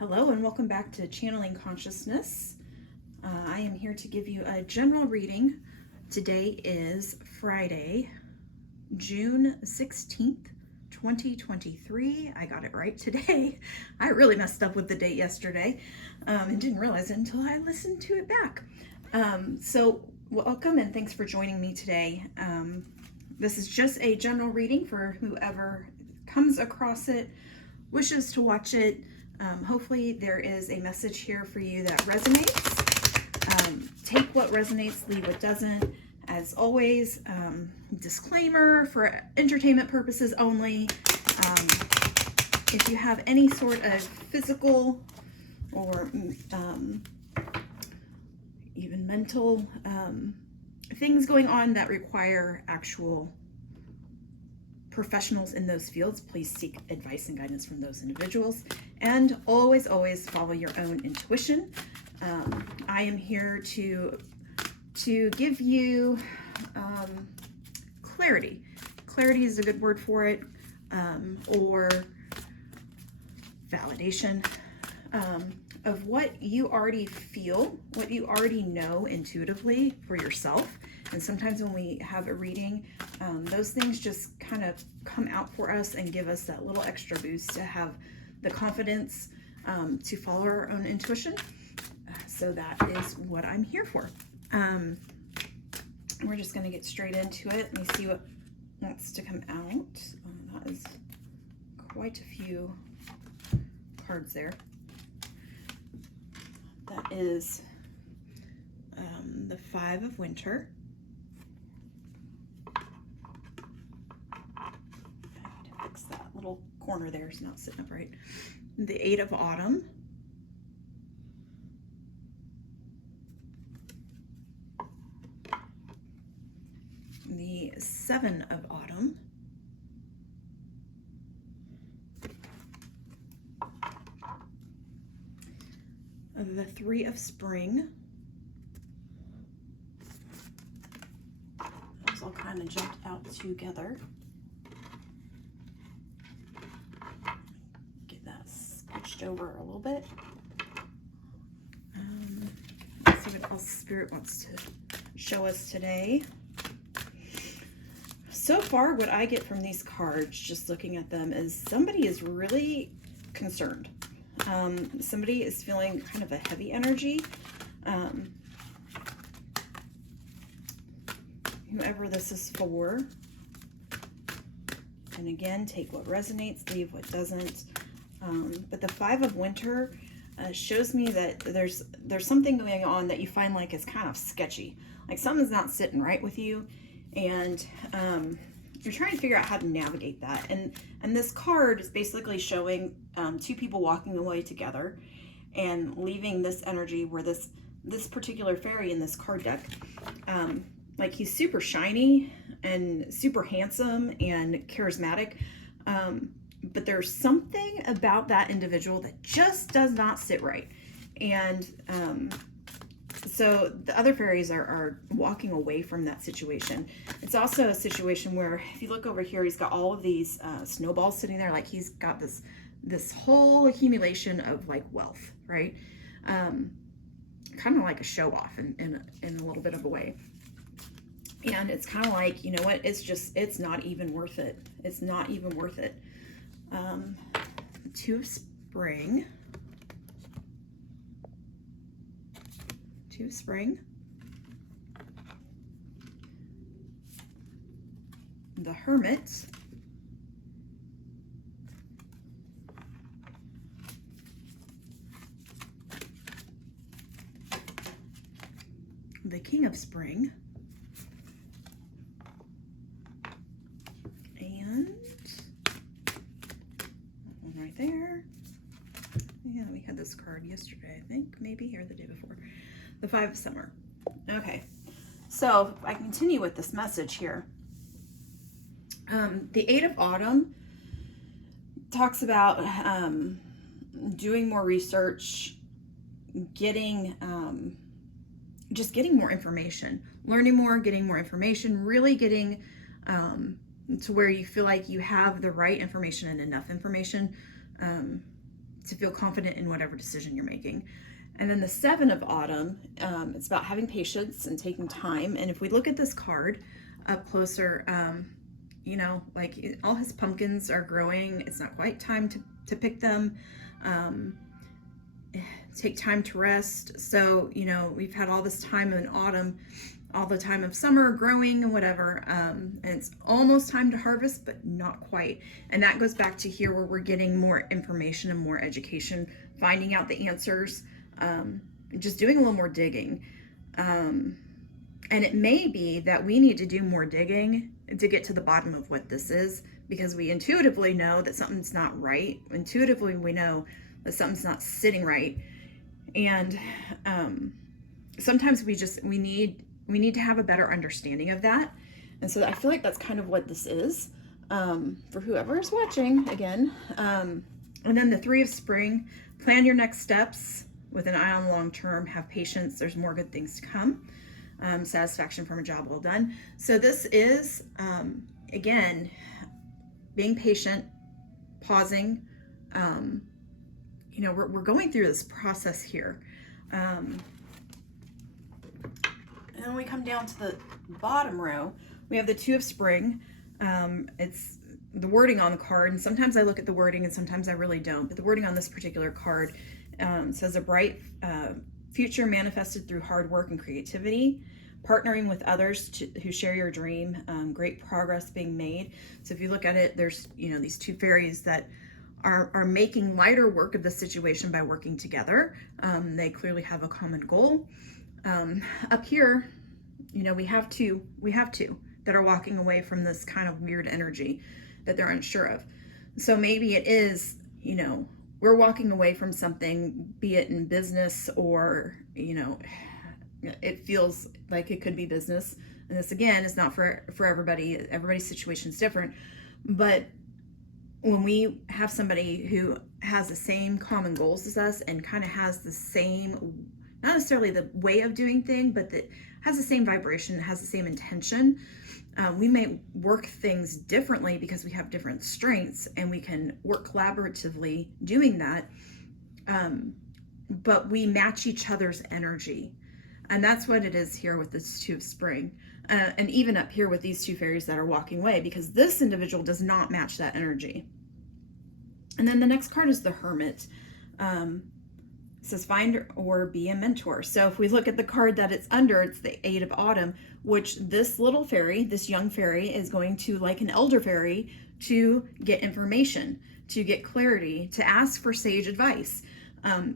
Hello and welcome back to Channeling Consciousness. I am here to give you a general reading. Today is Friday, June 16th, 2023. I got it right today. I really messed up with the date yesterday and didn't realize it until I listened to it back. So welcome and thanks for joining me today. This is just a general reading for whoever comes across it, wishes to watch it. Hopefully there is a message here for you that resonates. Take what resonates, leave what doesn't. As always, disclaimer for entertainment purposes only. If you have any sort of physical or even mental things going on that require actual professionals in those fields, please seek advice and guidance from those individuals. And always follow your own intuition. I am here to give you clarity. Clarity is a good word for it, or validation of what you already feel, what you already know intuitively for yourself. And sometimes when we have a reading, those things just kind of come out for us and give us that little extra boost to have the confidence to follow our own intuition. So that is what I'm here for. We're just going to get straight into it. Let me see what wants to come out. That is quite a few cards there. That is the Five of Winter. That little corner there is not sitting up right. The Eight of Autumn. The Seven of Autumn. The Three of Spring. Those all kind of jumped out together. Over a little bit. Let's see what else Spirit wants to show us today. So far, what I get from these cards, just looking at them, is somebody is really concerned. Somebody is feeling kind of a heavy energy. Whoever this is for. And again, take what resonates, leave what doesn't. But the Five of Winter shows me that there's something going on that you find like is kind of sketchy. Like something's not sitting right with you, and you're trying to figure out how to navigate that. And this card is basically showing two people walking away together and leaving this energy where this particular fairy in this card deck, like he's super shiny and super handsome and charismatic. But there's something about that individual that just does not sit right. And so the other fairies are walking away from that situation. It's also a situation where, if you look over here, he's got all of these snowballs sitting there, like he's got this whole accumulation of like wealth, right? Kind of like a show off in a little bit of a way. And it's kind of like, you know what, it's not even worth it. It's not even worth it. Two of Spring. Two of Spring. The Hermit. The King of Spring. There. Yeah, we had this card yesterday, I think, maybe, or the day before. The Five of Summer. Okay, so I continue with this message here. The Eight of Autumn talks about doing more research, getting just getting more information, learning more, getting more information, really getting to where you feel like you have the right information and enough information to feel confident in whatever decision you're making. And then the 7 of autumn, it's about having patience and taking time. And if we look at this card up closer, you know, like all his pumpkins are growing. It's not quite time to pick them. Take time to rest. So, you know, we've had all this time in autumn, all the time of summer growing and whatever. And it's almost time to harvest, but not quite. And that goes back to here where we're getting more information and more education, finding out the answers, just doing a little more digging. And it may be that we need to do more digging to get to the bottom of what this is, because we intuitively know that something's not right. Intuitively, we know that something's not sitting right. And sometimes we need to have a better understanding of that. And so I feel like that's kind of what this is for whoever is watching again. And then the 3 of spring, plan your next steps with an eye on long term, have patience. There's more good things to come. Satisfaction from a job well done. So this is, again, being patient, pausing. You know, we're going through this process here. And then we come down to the bottom row. We have the 2 of spring. It's the wording on the card, and sometimes I look at the wording and sometimes I really don't. But the wording on this particular card says a bright future manifested through hard work and creativity, partnering with others who share your dream, great progress being made. So if you look at it, there's, you know, these 2 fairies that are making lighter work of the situation by working together. They clearly have a common goal. Up here, you know, we have two that are walking away from this kind of weird energy that they're unsure of. So maybe it is, you know, we're walking away from something, be it in business or, you know, it feels like it could be business. And this, again, is not for everybody. Everybody's situation is different. But when we have somebody who has the same common goals as us and kind of has the same, not necessarily the way of doing things, but that has the same vibration, has the same intention, we may work things differently because we have different strengths and we can work collaboratively doing that. But we match each other's energy. And that's what it is here with this 2 of spring. And even up here with these 2 fairies that are walking away, because this individual does not match that energy. And then the next card is the Hermit. It says find or be a mentor. So if we look at the card that it's under, it's the 8 of autumn, which this little fairy, this young fairy, is going to, like an elder fairy, to get information, to get clarity, to ask for sage advice.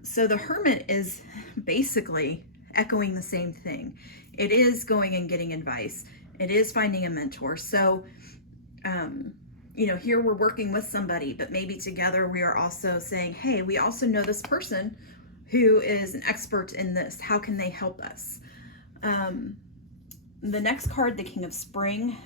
So the Hermit is basically echoing the same thing. It is going and getting advice. It is finding a mentor. So, you know, here we're working with somebody, but maybe together we are also saying, hey, we also know this person who is an expert in this. How can they help us? The next card, the King of Spring,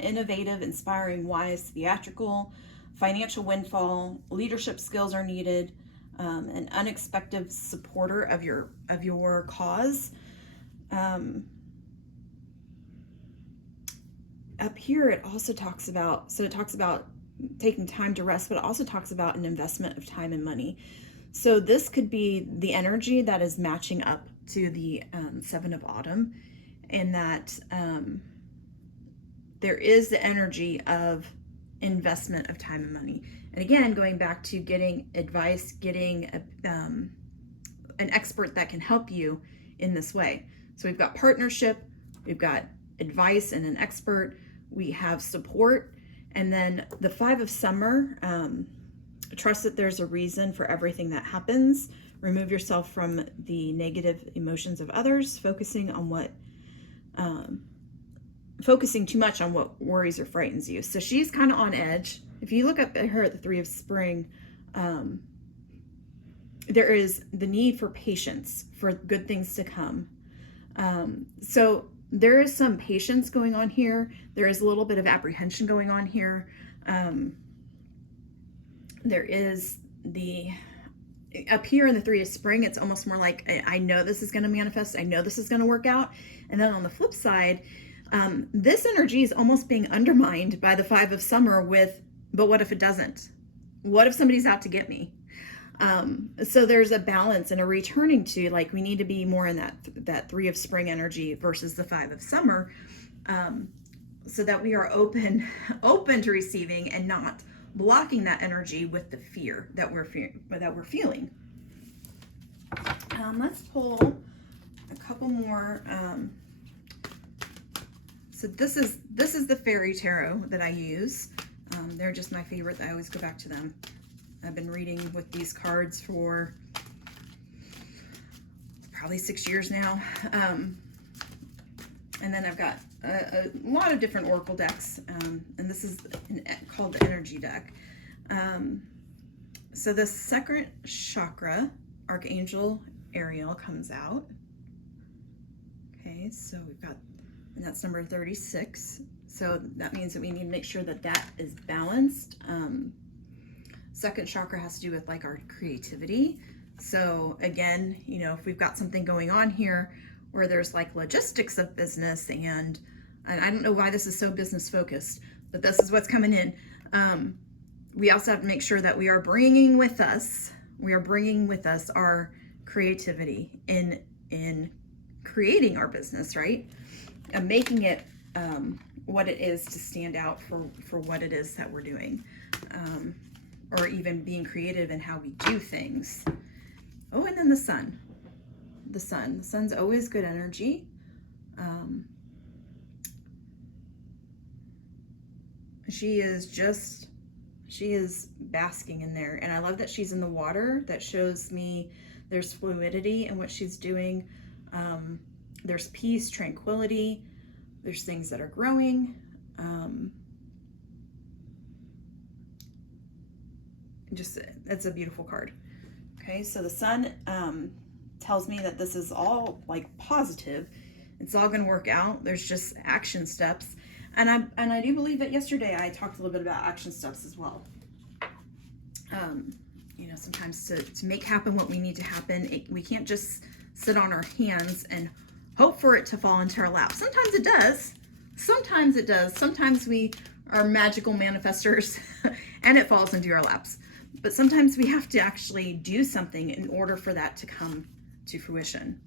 innovative, inspiring, wise, theatrical, financial windfall, leadership skills are needed, an unexpected supporter of your cause. Up here, it also talks about, so it talks about taking time to rest, but it also talks about an investment of time and money. So this could be the energy that is matching up to the 7 of autumn, and that there is the energy of investment of time and money. And again, going back to getting advice, getting an expert that can help you in this way. So we've got partnership, we've got advice and an expert, we have support, and then the 5 of summer, trust that there's a reason for everything that happens. Remove yourself from the negative emotions of others, focusing too much on what worries or frightens you. So she's kind of on edge. If you look up at her at the 3 of spring, there is the need for patience for good things to come. So there is some patience going on here. There is a little bit of apprehension going on here. There is up here in the 3 of spring, it's almost more like, I know this is going to manifest. I know this is going to work out. And then on the flip side, this energy is almost being undermined by the 5 of summer with, but what if it doesn't? What if somebody's out to get me? So there's a balance and a returning to, like, we need to be more in that 3 of spring energy versus the 5 of summer, so that we are open to receiving and not blocking that energy with the fear that we're feeling. Let's pull a couple more. So this is the fairy tarot that I use. They're just my favorite. I always go back to them. I've been reading with these cards for probably 6 years now. And then I've got a lot of different oracle decks, and this is called the energy deck. So the second chakra, Archangel Ariel, comes out. Okay, so we've got, and that's number 36. So that means that we need to make sure that that is balanced. Second chakra has to do with like our creativity. So again, you know, if we've got something going on here where there's like logistics of business, and I don't know why this is so business focused, but this is what's coming in. We also have to make sure that we are bringing with us our creativity in creating our business, right? And making it what it is to stand out for what it is that we're doing, or even being creative in how we do things. Oh, and then the sun. The sun's always good energy. She is basking in there, and I love that she's in the water. That shows me there's fluidity in what she's doing. There's peace, tranquility. There's things that are growing. It's a beautiful card. Okay, so the sun tells me that this is all like positive. It's all going to work out. There's just action steps, and I do believe that yesterday I talked a little bit about action steps as well. You know, sometimes to make happen what we need to happen, we can't just sit on our hands and hope for it to fall into our lap. Sometimes it does. Sometimes we are magical manifestors and it falls into our laps. But sometimes we have to actually do something in order for that to come to fruition.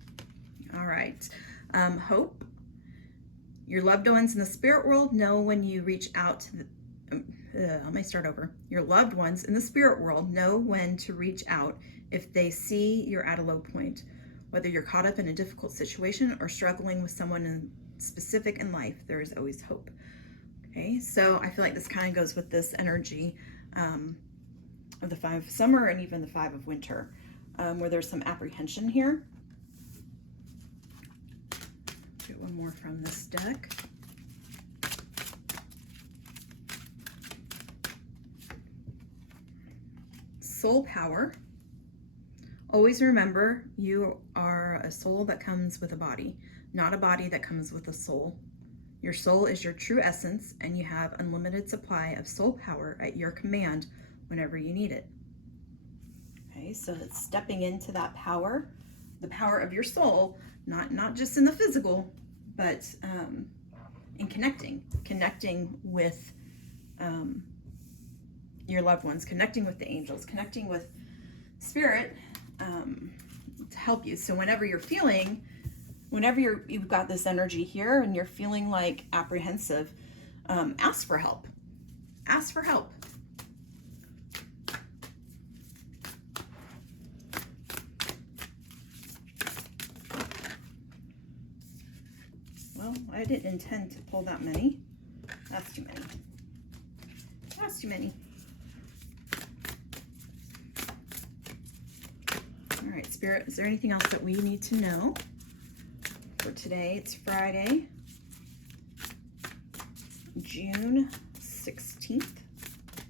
All right. Hope. Your loved ones in the spirit world know when you reach out to let me start over. Your loved ones in the spirit world know when to reach out if they see you're at a low point. Whether you're caught up in a difficult situation or struggling with someone specific in life, there is always hope. Okay, so I feel like this kind of goes with this energy of the 5 of summer and even the 5 of winter, where there's some apprehension here. Get one more from this deck. Soul power. Always remember, you are a soul that comes with a body, not a body that comes with a soul. Your soul is your true essence, and you have unlimited supply of soul power at your command whenever you need it. Okay, so it's stepping into that power, the power of your soul, not just in the physical, but in connecting with your loved ones, connecting with the angels, connecting with spirit, to help you. So whenever you've got this energy here and you're feeling like apprehensive, ask for help. Ask for help. Well, I didn't intend to pull that many. That's too many. That's too many. All right, Spirit, is there anything else that we need to know for today? It's Friday, June 16th,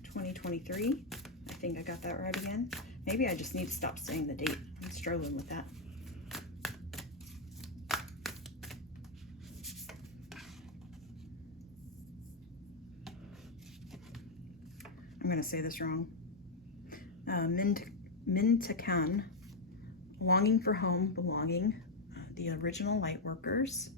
2023. I think I got that right again. Maybe I just need to stop saying the date. I'm struggling with that. I'm going to say this wrong. Mintakan. Longing for home, belonging, the original light workers.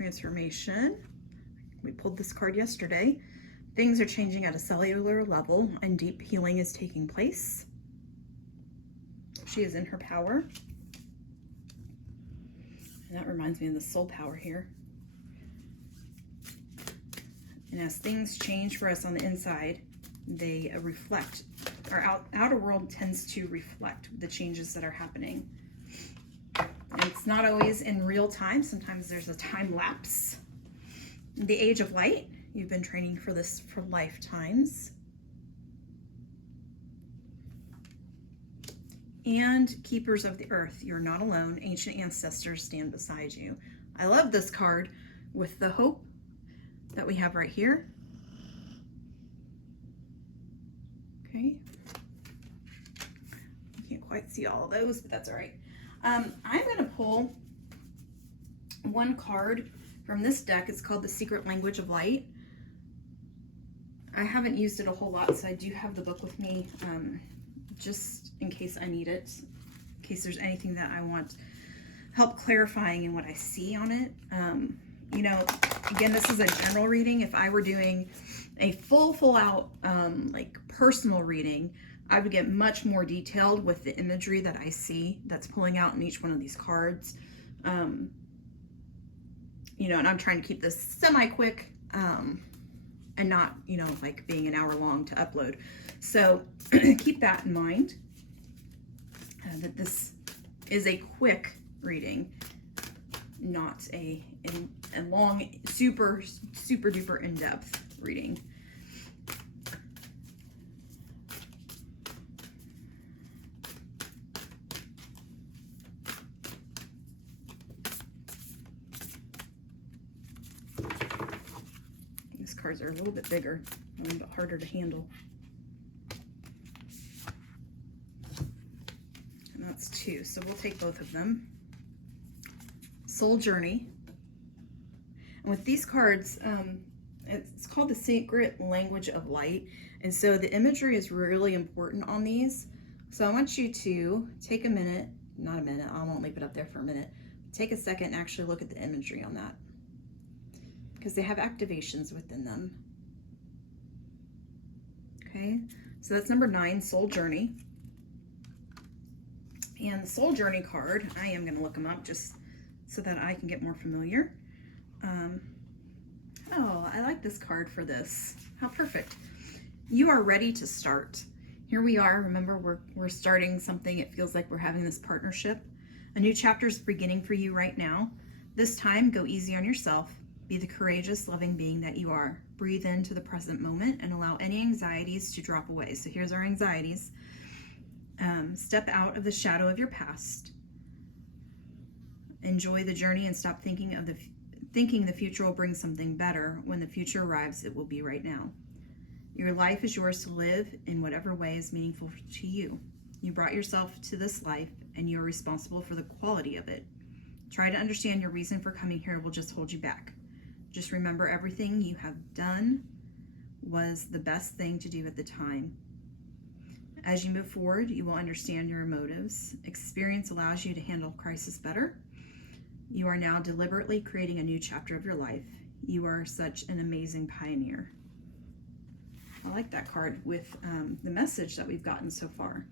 transformation. We pulled this card yesterday. Things are changing at a cellular level and deep healing is taking place. She is in her power. And that reminds me of the soul power here. And as things change for us on the inside, they reflect. Our outer world tends to reflect the changes that are happening. And it's not always in real time. Sometimes there's a time lapse. The Age of Light. You've been training for this for lifetimes. And Keepers of the Earth. You're not alone. Ancient ancestors stand beside you. I love this card with the hope that we have right here. Okay. You can't quite see all of those, but that's all right. I'm going to pull one card from this deck. It's called The Secret Language of Light. I haven't used it a whole lot, so I do have the book with me just in case I need it, in case there's anything that I want help clarifying in what I see on it. You know, again, this is a general reading. If I were doing a full out like personal reading, I would get much more detailed with the imagery that I see that's pulling out in each one of these cards. You know, and I'm trying to keep this semi-quick and not, you know, like being an hour long to upload. So keep that in mind, that this is a quick reading, not a long, super duper in-depth reading. These cards are a little bit bigger, a little bit harder to handle. And that's 2, so we'll take both of them. Soul Journey. And with these cards, it's called The Secret Language of Light. And so the imagery is really important on these. So I want you to take a minute, not a minute, I won't leave it up there for a minute. Take a second and actually look at the imagery on that, because they have activations within them. Okay, so that's number 9, Soul Journey. And the Soul Journey card, I am going to look them up just so that I can get more familiar. Oh, I like this card for this. How perfect. You are ready to start. Here we are. Remember, we're starting something. It feels like we're having this partnership. A new chapter is beginning for you right now. This time, go easy on yourself. Be the courageous, loving being that you are. Breathe into the present moment and allow any anxieties to drop away. So here's our anxieties. Step out of the shadow of your past. Enjoy the journey and stop thinking the future will bring something better. When the future arrives, it will be right now. Your life is yours to live in whatever way is meaningful to you. You brought yourself to this life and you are responsible for the quality of it. Try to understand your reason for coming here will just hold you back. Just remember everything you have done was the best thing to do at the time. As you move forward, you will understand your motives. Experience allows you to handle crisis better. You are now deliberately creating a new chapter of your life. You are such an amazing pioneer. I like that card with the message that we've gotten so far.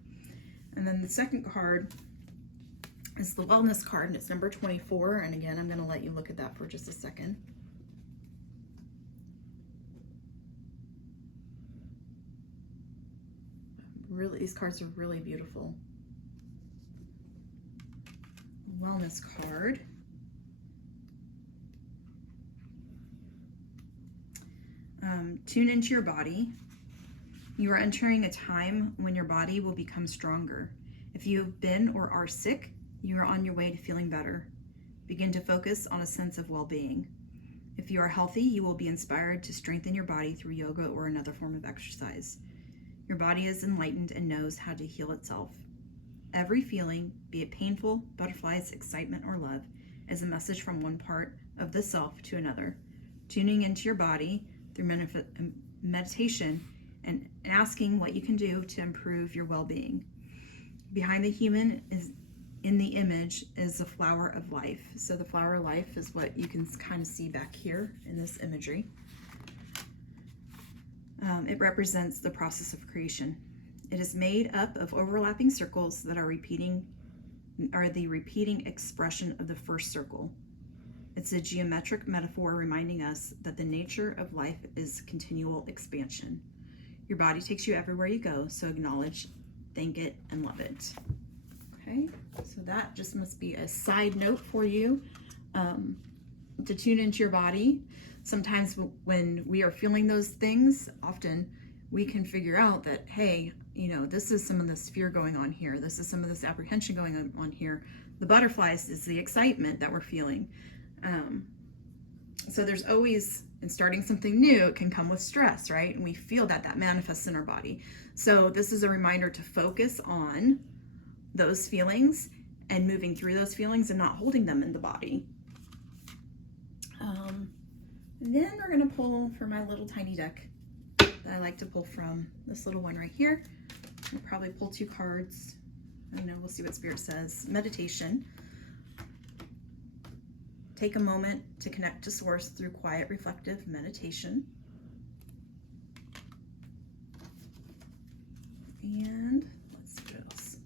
And then the second card is the Wellness card, and it's number 24. And again, I'm going to let you look at that for just a second. Really, these cards are really beautiful. Wellness card. Tune into your body. You are entering a time when your body will become stronger. If you have been or are sick, you are on your way to feeling better. Begin to focus on a sense of well-being. If you are healthy, you will be inspired to strengthen your body through yoga or another form of exercise. Your body is enlightened and knows how to heal itself. Every feeling, be it painful, butterflies, excitement, or love, is a message from one part of the self to another. Tuning into your body through meditation and asking what you can do to improve your well-being. Behind the human in the image is the flower of life. So the flower of life is what you can kind of see back here in this imagery. It represents the process of creation. It is made up of overlapping circles that are the repeating expression of the first circle. It's a geometric metaphor reminding us that the nature of life is continual expansion. Your body takes you everywhere you go, so acknowledge, thank it, and love it. Okay, so that just must be a side note for you to tune into your body. Sometimes when we are feeling those things, often we can figure out that, hey, you know, this is some of this fear going on here. This is some of this apprehension going on here. The butterflies is the excitement that we're feeling. So there's always, in starting something new, it can come with stress, right? And we feel that manifests in our body. So this is a reminder to focus on those feelings and moving through those feelings and not holding them in the body. And then we're going to pull for my little tiny deck that I like to pull from, this little one right here. I'll probably pull 2 cards. I don't know, we'll see what Spirit says. Meditation. Take a moment to connect to Source through quiet, reflective meditation. And let's see what else.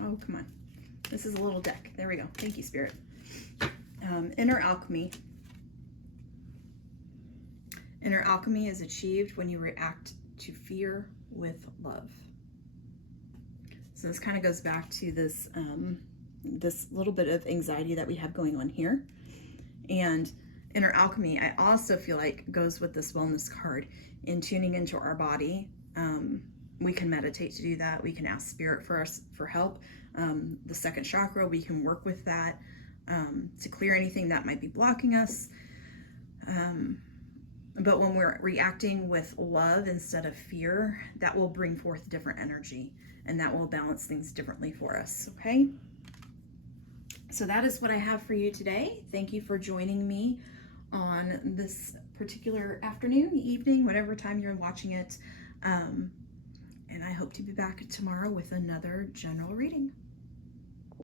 Oh, come on. This is a little deck. There we go. Thank you, Spirit. Inner alchemy. Inner alchemy is achieved when you react to fear with love. So this kind of goes back to this, this little bit of anxiety that we have going on here. And inner alchemy, I also feel like goes with this wellness card. In tuning into our body, we can meditate to do that. We can ask Spirit for help. The second chakra, we can work with that to clear anything that might be blocking us. But when we're reacting with love instead of fear, that will bring forth different energy, and that will balance things differently for us, okay? So that is what I have for you today. Thank you for joining me on this particular afternoon, evening, whatever time you're watching it. And I hope to be back tomorrow with another general reading.